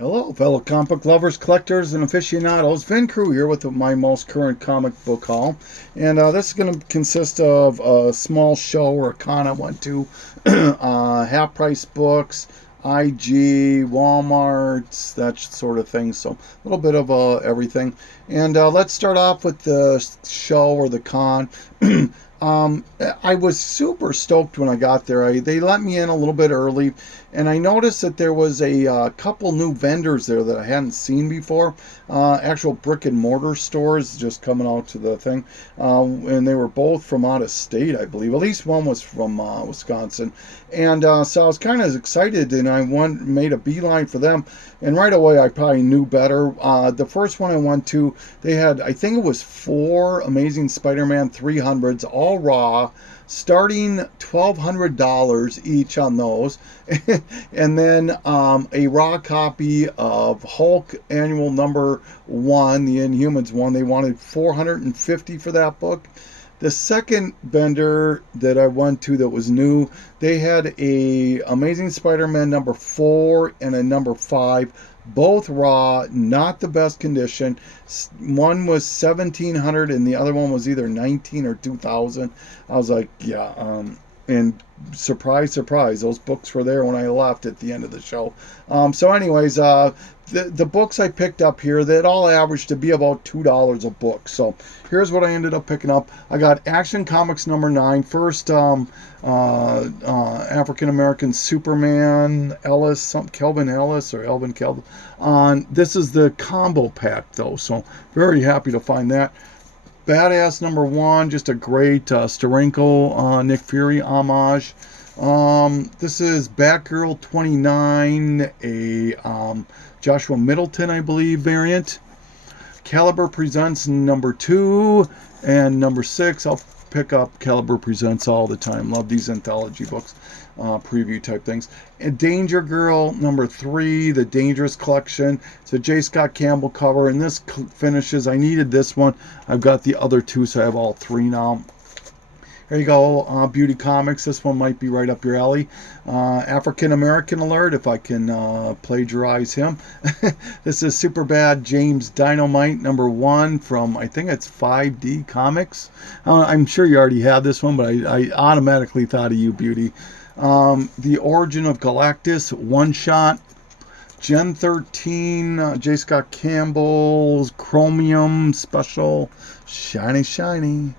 Hello, fellow comic book lovers, collectors, and aficionados. Vin Crew here with my most current comic book haul. And this is going to consist of a small show or a con I went to, half price books, IG, Walmart, that sort of thing. So a little bit of everything. And let's start off with the show or the con. I was super stoked when I got there. They let me in a little bit early, and I noticed that there was a couple new vendors there that I hadn't seen before. Actual brick and mortar stores just coming out to the thing, and they were both from out of state, I believe. At least one was from Wisconsin, and so I was kind of excited, and I made a beeline for them. And right away, I probably knew better. The first one I went to, they had, I think it was four Amazing Spider-Man 300s, all raw, starting $1,200 each on those. And then a raw copy of Hulk Annual Number 1, the Inhumans one. They wanted $450 for that book. The second vendor that I went to that was new, they had a Amazing Spider-Man number 4 and a number 5, both raw, not the best condition. One was 1,700 and the other one was either 19 or 2,000. I was like, yeah, and surprise, surprise, those books were there when I left at the end of the show. So anyways, the books I picked up here, that all averaged to be about $2 a book. So here's what I ended up picking up. I got Action Comics number 9. First, African American Superman Ellis, Kelvin Ellis or Elvin Kelvin. This is the combo pack though, so very happy to find that. Badass number 1, just a great Steranko Nick Fury homage. This is Batgirl 29, a Joshua Middleton, I believe, variant. Caliber Presents number 2 and number 6. I'll pick up Caliber Presents all the time. Love these anthology books, preview type things. And Danger Girl number 3, the Dangerous Collection. It's a J. Scott Campbell cover, and this finishes. I needed this one. I've got the other two, so I have all 3 now. There you go, Beauty Comics. This one might be right up your alley. African American alert, if I can plagiarize him. This is Superbad James Dynamite number 1 from, I think it's 5D Comics. I'm sure you already had this one, but I automatically thought of you, Beauty. The Origin of Galactus one shot. Gen 13, J. Scott Campbell's Chromium Special. Shiny, shiny.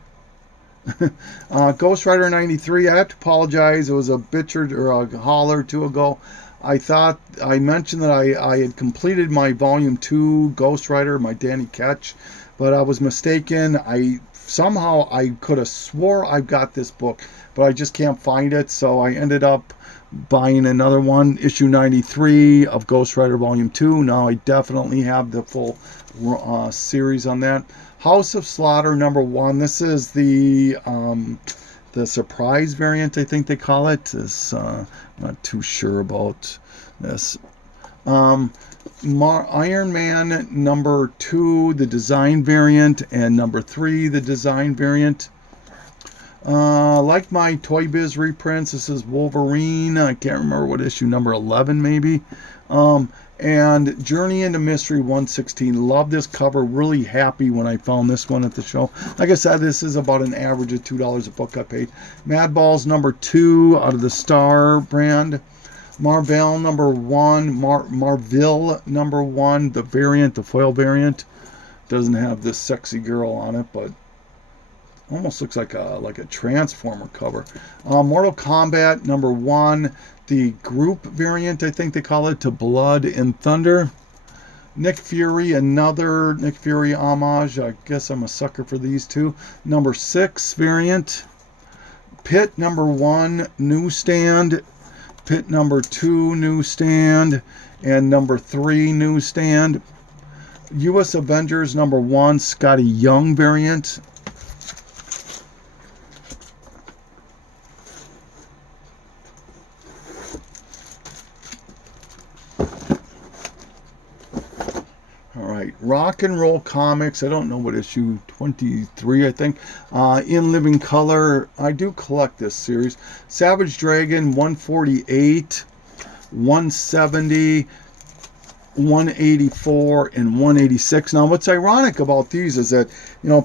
Ghost Rider 93. I have to apologize. It was a bitch or a holler or two ago. I thought I mentioned that I had completed my volume 2 Ghost Rider, my Danny Ketch, but I was mistaken. I could have swore I've got this book, but I just can't find it. So I ended up buying another one, issue 93 of Ghost Rider volume 2. Now I definitely have the full series on that. House of Slaughter number 1. This is the surprise variant, I think they call it. I'm not too sure about this. Iron Man number 2, the design variant, and number 3, the design variant. Like my Toy Biz reprints, this is Wolverine. I can't remember what issue, number 11 maybe. And Journey into Mystery 116. Love this cover. Really happy when I found this one at the show. Like I said, this is about an average of $2 a book I paid. Mad Balls number 2 out of the Star brand. Marvel number 1. Marvel number 1. The variant, the foil variant. Doesn't have this sexy girl on it, but almost looks like a Transformer cover. Mortal Kombat number 1. The group variant, I think they call it, to Blood and Thunder. Nick Fury, another Nick Fury homage. I guess I'm a sucker for these two. Number 6 variant. Pit number 1, newsstand. Pit number 2, newsstand. And number 3, newsstand. U.S. Avengers number 1, Scotty Young variant. Rock and Roll Comics. I don't know what issue 23, I think. In Living Color. I do collect this series. Savage Dragon 148, 170. 184 and 186. Now, what's ironic about these is that,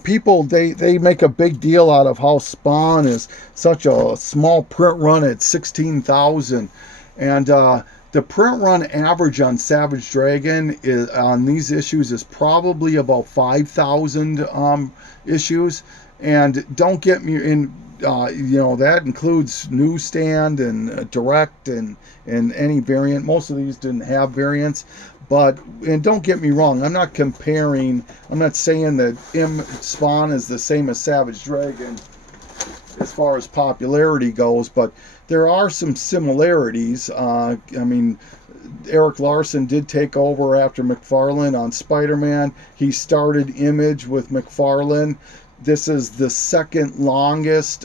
people, they make a big deal out of how Spawn is such a small print run at 16,000. And the print run average on Savage Dragon is on these issues is probably about 5,000 issues. And don't get me in. That includes newsstand and direct and any variant. Most of these didn't have variants, and don't get me wrong, I'm not saying that Spawn is the same as Savage Dragon as far as popularity goes, but there are some similarities. Eric Larson did take over after McFarlane on Spider-Man. He started Image with McFarlane. This is the second longest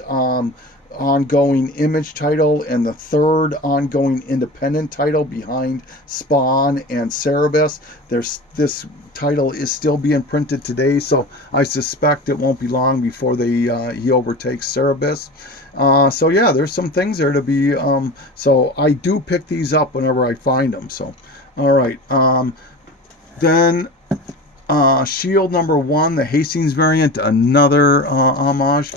ongoing Image title and the third ongoing independent title behind Spawn and Cerebus. This title is still being printed today, so I suspect it won't be long before he overtakes Cerebus. So yeah, there's some things there to be. So I do pick these up whenever I find them. So, all right. Then. Shield number 1, the Hastings variant, another homage.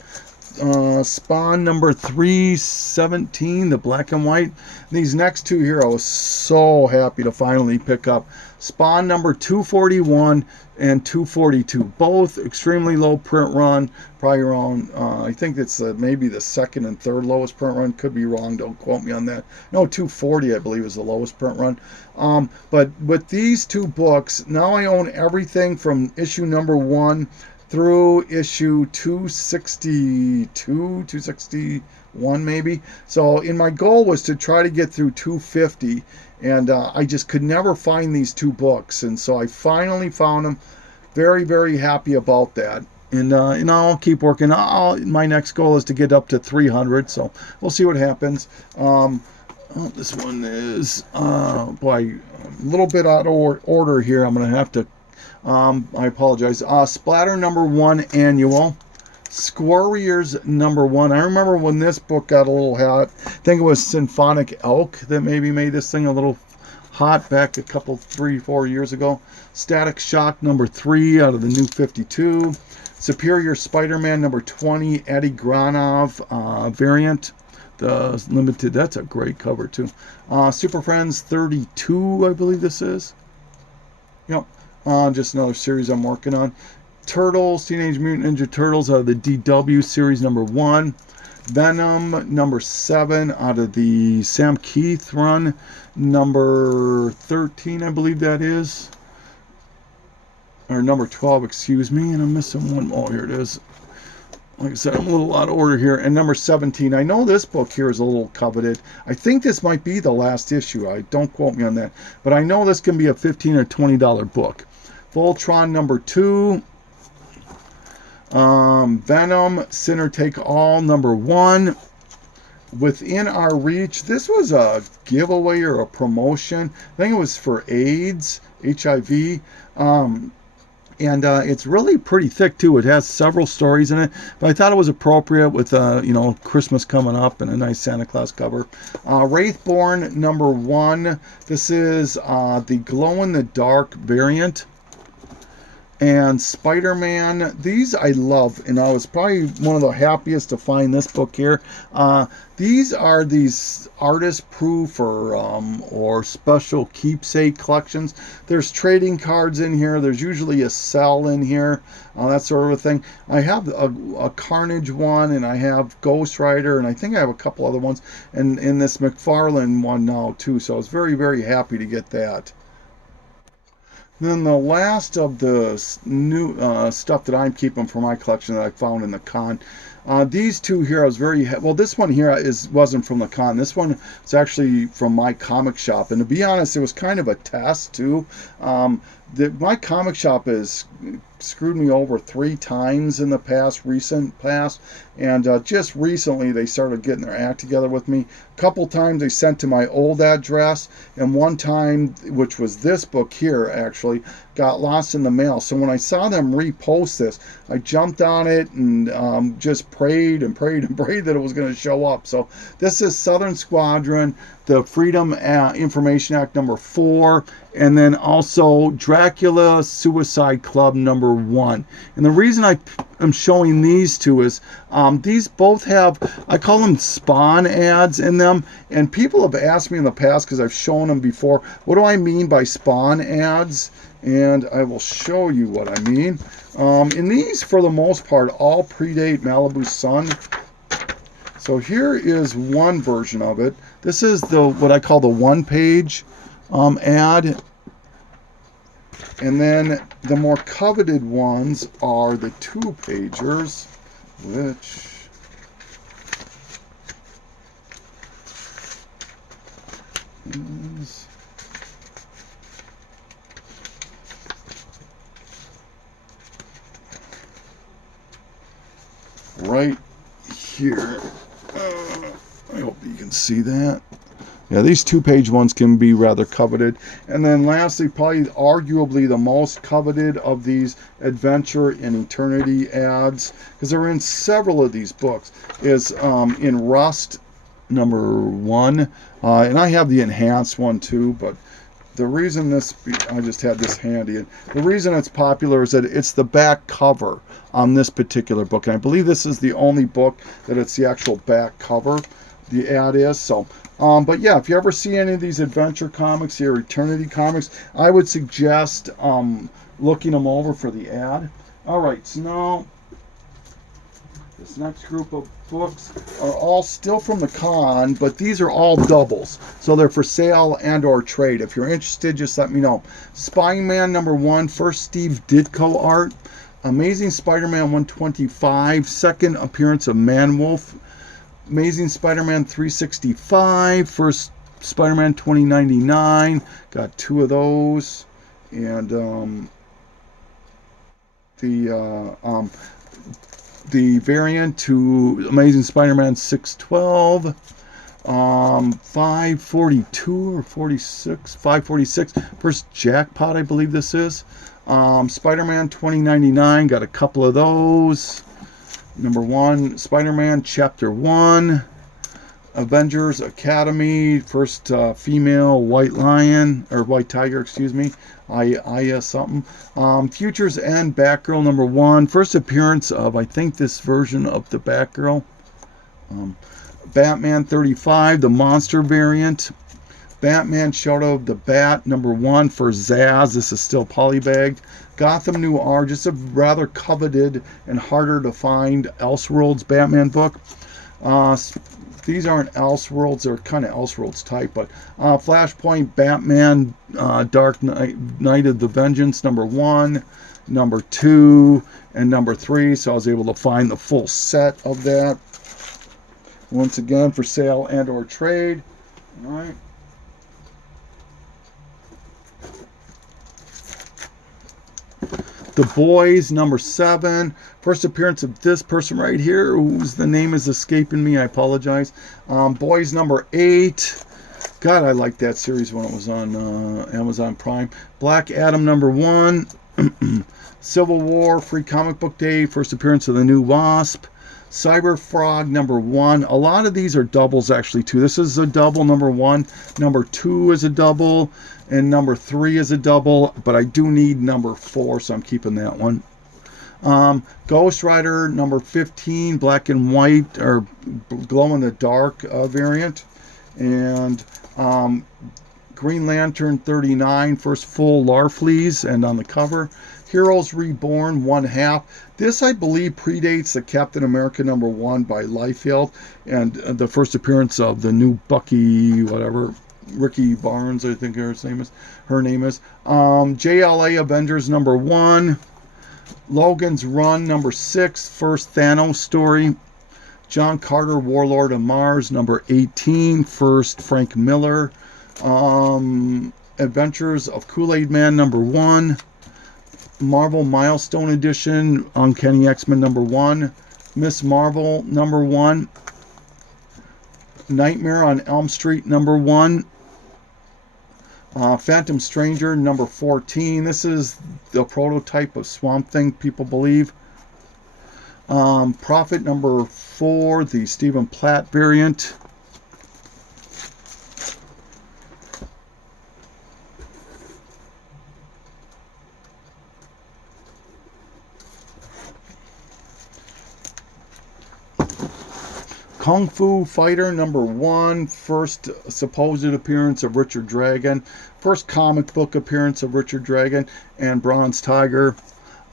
Spawn number 317, the black and white. These next two here I was so happy to finally pick up. Spawn number 241 and 242, both extremely low print run, probably around, I think it's maybe the second and third lowest print run, could be wrong, don't quote me on that. No, 240 I believe is the lowest print run. But with these two books, now I own everything from issue number 1 through issue 262, 261 maybe. So my goal was to try to get through 250, and I just could never find these two books, and so I finally found them. Very, very happy about that. And I'll keep working. My next goal is to get up to 300, so we'll see what happens. This one is, boy, a little bit out of order here. I'm going to have to, I apologize. Splatter number 1 annual. Squarriors number 1. I remember when this book got a little hot. I think it was Symphonic Elk that maybe made this thing a little hot back a couple, 3-4 years ago. Static Shock number 3 out of the New 52. Superior Spider-Man number 20, Eddie Granov variant. The limited, that's a great cover too. Super Friends 32, I believe this is. Yep. Just another series I'm working on. Turtles, Teenage Mutant Ninja Turtles out of the DW series number 1. Venom number 7 out of the Sam Keith run. Number 13, I believe that is. Or number 12, excuse me. And I'm missing one. Oh, here it is. Like I said, I'm a little out of order here. And number 17, I know this book here is a little coveted. I think this might be the last issue. Don't quote me on that. But I know this can be a $15 or $20 book. Voltron number 2. Venom, Sinner Take All number 1. Within Our Reach. This was a giveaway or a promotion. I think it was for AIDS, HIV. And it's really pretty thick too. It has several stories in it, but I thought it was appropriate with Christmas coming up and a nice Santa Claus cover. Wraithborn number 1. This is the glow in the dark variant. And Spider-Man, these I love, and I was probably one of the happiest to find this book here. These are these artist-proof or special keepsake collections. There's trading cards in here. There's usually a cell in here, that sort of a thing. I have a Carnage one, and I have Ghost Rider, and I think I have a couple other ones, and in this McFarlane one now too. So I was very, very happy to get that. Then the last of the new stuff that I'm keeping for my collection that I found in the con. These two here, I was well. This one here wasn't from the con. This one is actually from my comic shop, and to be honest, it was kind of a test too. My comic shop has screwed me over 3 times in the recent past, and just recently they started getting their act together with me. A couple times they sent to my old address, and one time, which was this book here actually, got lost in the mail. So when I saw them repost this, I jumped on it and just prayed and prayed and prayed that it was going to show up. So this is Southern Squadron, the Freedom Information Act #4, and then also Dracula Suicide Club #1. And the reason I'm showing these two is these both have, I call them spawn ads in them, and people have asked me in the past, because I've shown them before, what do I mean by spawn ads? And I will show you what I mean. And these, for the most part, all predate Malibu Sun. So here is one version of it. This is what I call the one-page ad. And then the more coveted ones are the two-pagers, which is right here. I hope you can see that. Yeah, these two-page ones can be rather coveted. And then lastly, probably arguably the most coveted of these adventure and eternity ads, because they're in several of these books, is in Rust #1. And I have the enhanced one too, but the reason I just had this handy, and the reason it's popular is that it's the back cover on this particular book. And I believe this is the only book that it's the actual back cover, the ad is. So, but yeah, if you ever see any of these adventure comics here, eternity comics, I would suggest looking them over for the ad. All right, so now this next group of books are all still from the con, but these are all doubles, so they're for sale and or trade. If you're interested, just let me know. Spider-Man #1, first Steve Ditko art. Amazing Spider-Man 125, second appearance of Man-Wolf. Amazing Spider-Man 365, first Spider-Man 2099. Got two of those, and the variant to Amazing Spider-Man 612, 542 or 46, 546, first Jackpot, I believe this is. Spider-Man 2099, got a couple of those. #1, Spider-Man Chapter 1, Avengers Academy, first female White Lion, or White Tiger, excuse me, Aya something. Futures End, Batgirl #1, first appearance of, I think, this version of the Batgirl. Batman 35, the monster variant. Batman Shadow of the Bat #1 for Zaz. This is still polybagged. Gotham Noir, just a rather coveted and harder to find Elseworlds Batman book. These aren't Elseworlds, they're kind of Elseworlds type, but Flashpoint Batman Dark Knight of the Vengeance #1, #2, and #3. So I was able to find the full set of that. Once again, for sale and or trade. All right. The Boys #7, first appearance of this person right here, whose the name is escaping me, I apologize. Boys #8, God, I liked that series when it was on Amazon Prime. Black Adam #1, Civil War, Free Comic Book Day, first appearance of the new Wasp. Cyber Frog #1. A lot of these are doubles actually too. This is a double, #1. #2 is a double, and #3 is a double, but I do need #4, so I'm keeping that one. Ghost Rider #15, black and white, or glow in the dark variant. And Green Lantern 39, first full Larfleeze, and on the cover. Heroes Reborn 1/2. This, I believe, predates the Captain America #1 by Liefeld, and the first appearance of the new Bucky, whatever, Ricky Barnes, I think her name is. JLA Avengers #1. Logan's Run #6, first Thanos story. John Carter, Warlord of Mars #18, first Frank Miller. Adventures of Kool-Aid Man #1. Marvel Milestone Edition, Uncanny X-Men #1. Miss Marvel #1. Nightmare on Elm Street #1. Phantom Stranger #14. This is the prototype of Swamp Thing, people believe. Prophet number 4, the Stephen Platt variant. Kung Fu Fighter number 1, first supposed appearance of Richard Dragon, first comic book appearance of Richard Dragon and Bronze Tiger.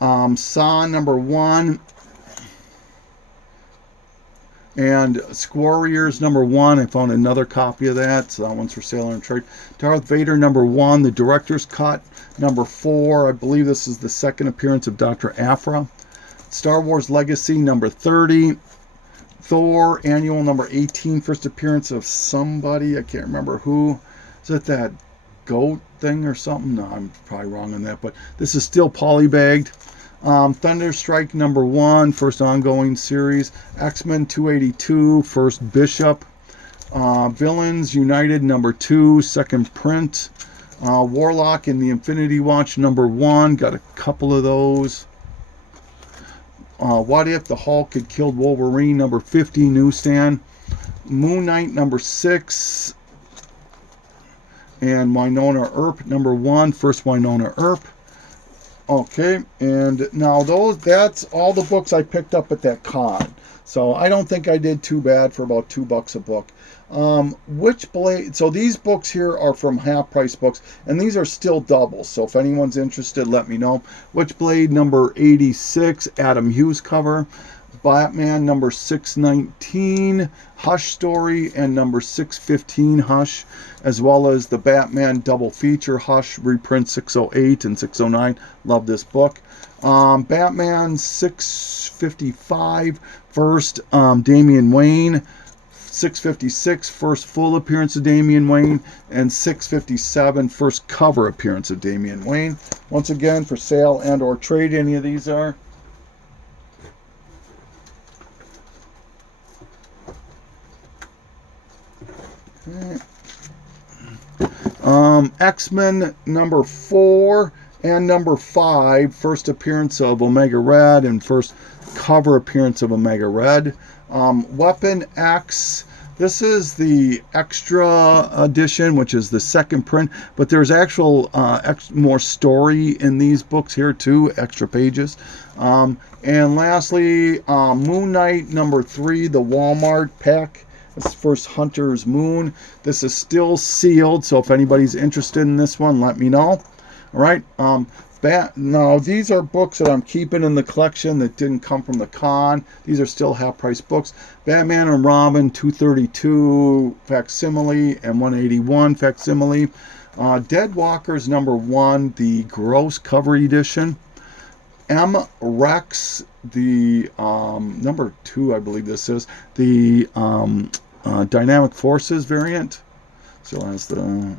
San number 1, and Squarriors number 1. I found another copy of that, so that one's for sale on trade. Darth Vader number 1, the director's cut number 4. I believe this is the second appearance of Dr. Aphra. Star Wars Legacy number 30. Thor Annual number 18, first appearance of somebody, I can't remember who. Is it that goat thing or something? No, I'm probably wrong on that, but this is still polybagged. Thunderstrike number 1, first ongoing series. X-Men 282, first Bishop. Villains United number 2, second print. Warlock in the Infinity Watch number 1, got a couple of those. What If the Hulk Had Killed Wolverine number 50, newsstand. Moon Knight number 6, and Winona Earp number 1, first Winona Earp. Okay, and now that's all the books I picked up at that con. So I don't think I did too bad for about $2 a book. So these books here are from Half Price Books, and these are still doubles. So if anyone's interested, let me know. Witchblade number 86, Adam Hughes cover. Batman number 619, Hush Story, and number 615, Hush, as well as the Batman double feature, Hush, reprint 608 and 609. Love this book. Batman 655, first Damian Wayne. 656, first full appearance of Damian Wayne, and 657, first cover appearance of Damian Wayne. Once again, for sale and or trade, any of these are. X-Men number 4 and number 5, first appearance of Omega Red and first cover appearance of Omega Red. Weapon X, this is the extra edition, which is the second print, but there's actual more story in these books here too, extra pages. And lastly, Moon Knight number 3, the Walmart pack. This is first Hunter's Moon. This is still sealed, so if anybody's interested in this one, let me know. All right. Now, these are books that I'm keeping in the collection that didn't come from the con. These are still half-price books. Batman and Robin 232 facsimile and 181 facsimile. Dead Walkers number 1, the gross cover edition. M. Rex, the number 2, I believe this is, the Dynamic Forces variant. So that's the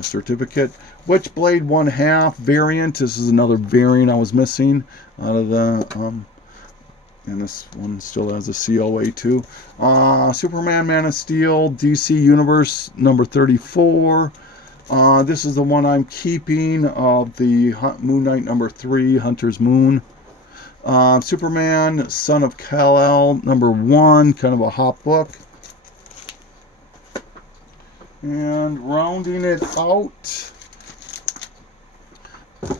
certificate. Witchblade 1/2 variant. This is another variant I was missing out of the and this one still has a COA too. Superman Man of Steel DC Universe number 34. This is the one I'm keeping of the Moon Knight number 3, Hunter's Moon. Superman Son of Kal-El number 1, kind of a hot book. And rounding it out,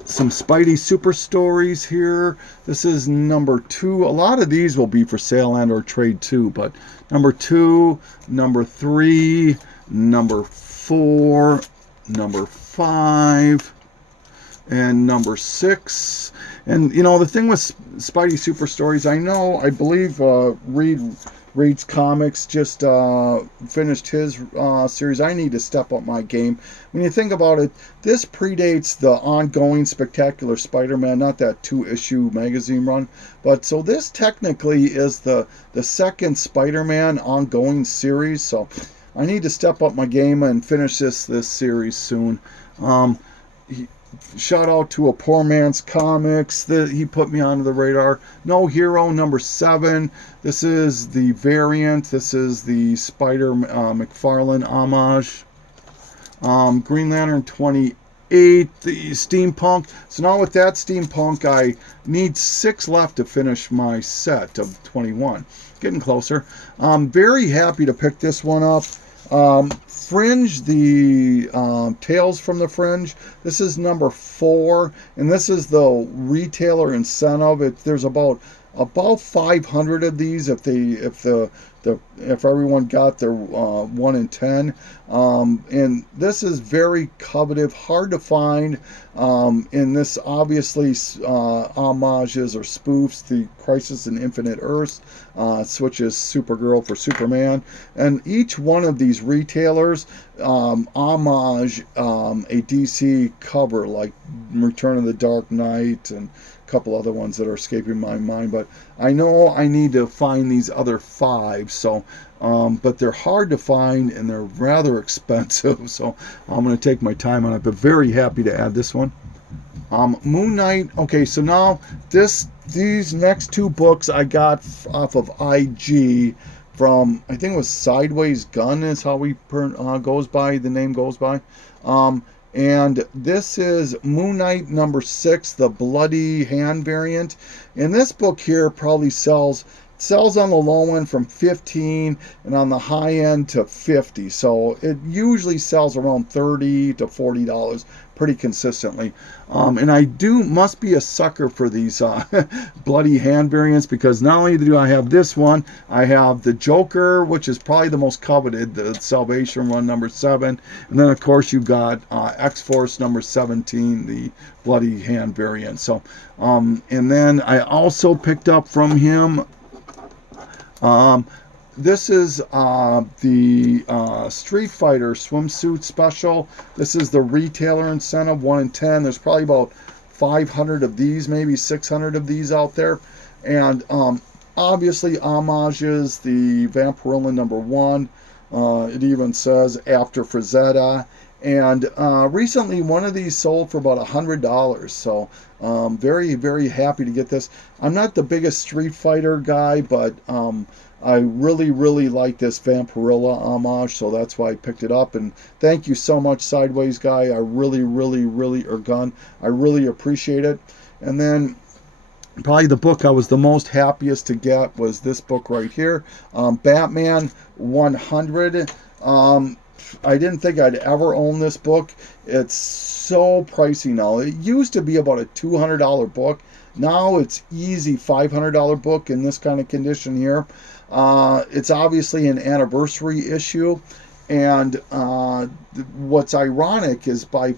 some Spidey Super Stories here. This is number 2. A lot of these will be for sale and or trade too, but number 2, number 3, number 4, number 5, and number 6. And you know, the thing with Spidey Super Stories, I believe Reed's Comics just finished his series. I need to step up my game. When you think about it, this predates the ongoing Spectacular Spider-Man, not that 2-issue magazine run. But so this technically is the second Spider-Man ongoing series. So I need to step up my game and finish this series soon. Shout out to A Poor Man's Comics that he put me onto the radar. No Hero number 7. This is the variant. This is the Spider McFarlane homage. Green Lantern 8, the steampunk. So now with that steampunk, I need 6 left to finish my set of 21. Getting closer. I'm very happy to pick this one up. Fringe, the Tales from the Fringe. This is number 4, and this is the retailer incentive. There's about 500 of these if everyone got their 1 in 10, and this is very coveted, hard to find, and this obviously homages or spoofs the Crisis in Infinite Earths, switches Supergirl for Superman, and each one of these retailers homage a DC cover like Return of the Dark Knight and couple other ones that are escaping my mind, but I know I need to find these other 5, so but they're hard to find and they're rather expensive, so I'm going to take my time on it, but very happy to add this one. Moon Knight. Okay, so now these next 2 books I got off of IG from, I think it was Sideways Gun is how the name goes by. And this is Moon Knight number 6, the Bloody Hand variant. And this book here probably sells on the low end from 15 and on the high end to 50. So it usually sells around $30 to $40 pretty consistently. And I must be a sucker for these Bloody Hand variants, because not only do I have this one, I have the Joker, which is probably the most coveted, the Salvation Run number 7, and then of course you got X-Force number 17, the Bloody Hand variant. So and then I also picked up from him this is the Street Fighter swimsuit special. This is the retailer incentive, 1 in 10. There's probably about 500 of these, maybe 600 of these out there. And obviously homages the Vampirilla number 1. It even says after Frazetta. And recently one of these sold for about $100. So very, very happy to get this. I'm not the biggest Street Fighter guy, but I really, really like this Vampirilla homage, so that's why I picked it up. And thank you so much, Sideways Guy. I really, really, really, or Gun. I really appreciate it. And then probably the book I was the most happiest to get was this book right here, Batman 100. I didn't think I'd ever own this book. It's so pricey now. It used to be about a $200 book. Now it's easy $500 book in this kind of condition here. It's obviously an anniversary issue, and what's ironic is by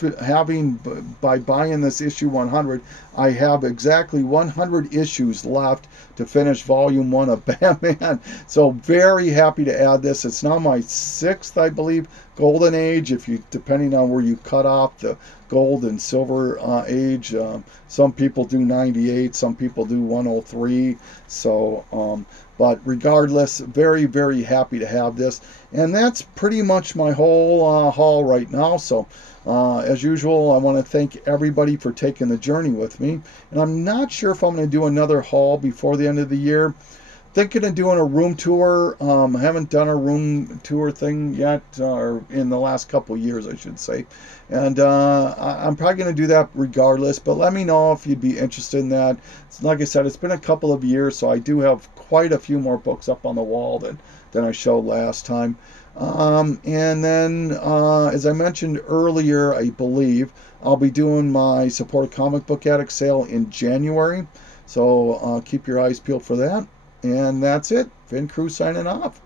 buying this issue 100, I have exactly 100 issues left to finish volume 1 of Batman. So very happy to add this. It's now my 6th, I believe, Golden Age, depending on where you cut off the gold and silver age. Some people do 98, some people do 103. So but regardless, very, very happy to have this. And that's pretty much my whole haul right now. So as usual, I want to thank everybody for taking the journey with me. And I'm not sure if I'm going to do another haul before the end of the year. Thinking of doing a room tour. I haven't done a room tour thing yet, or in the last couple of years, I should say. And I'm probably going to do that regardless, but let me know if you'd be interested in that. Like I said, it's been a couple of years, so I do have quite a few more books up on the wall than I showed last time. And then, as I mentioned earlier, I believe I'll be doing my Support a Comic Book Addict sale in January. So keep your eyes peeled for that. And that's it. Vin Crew signing off.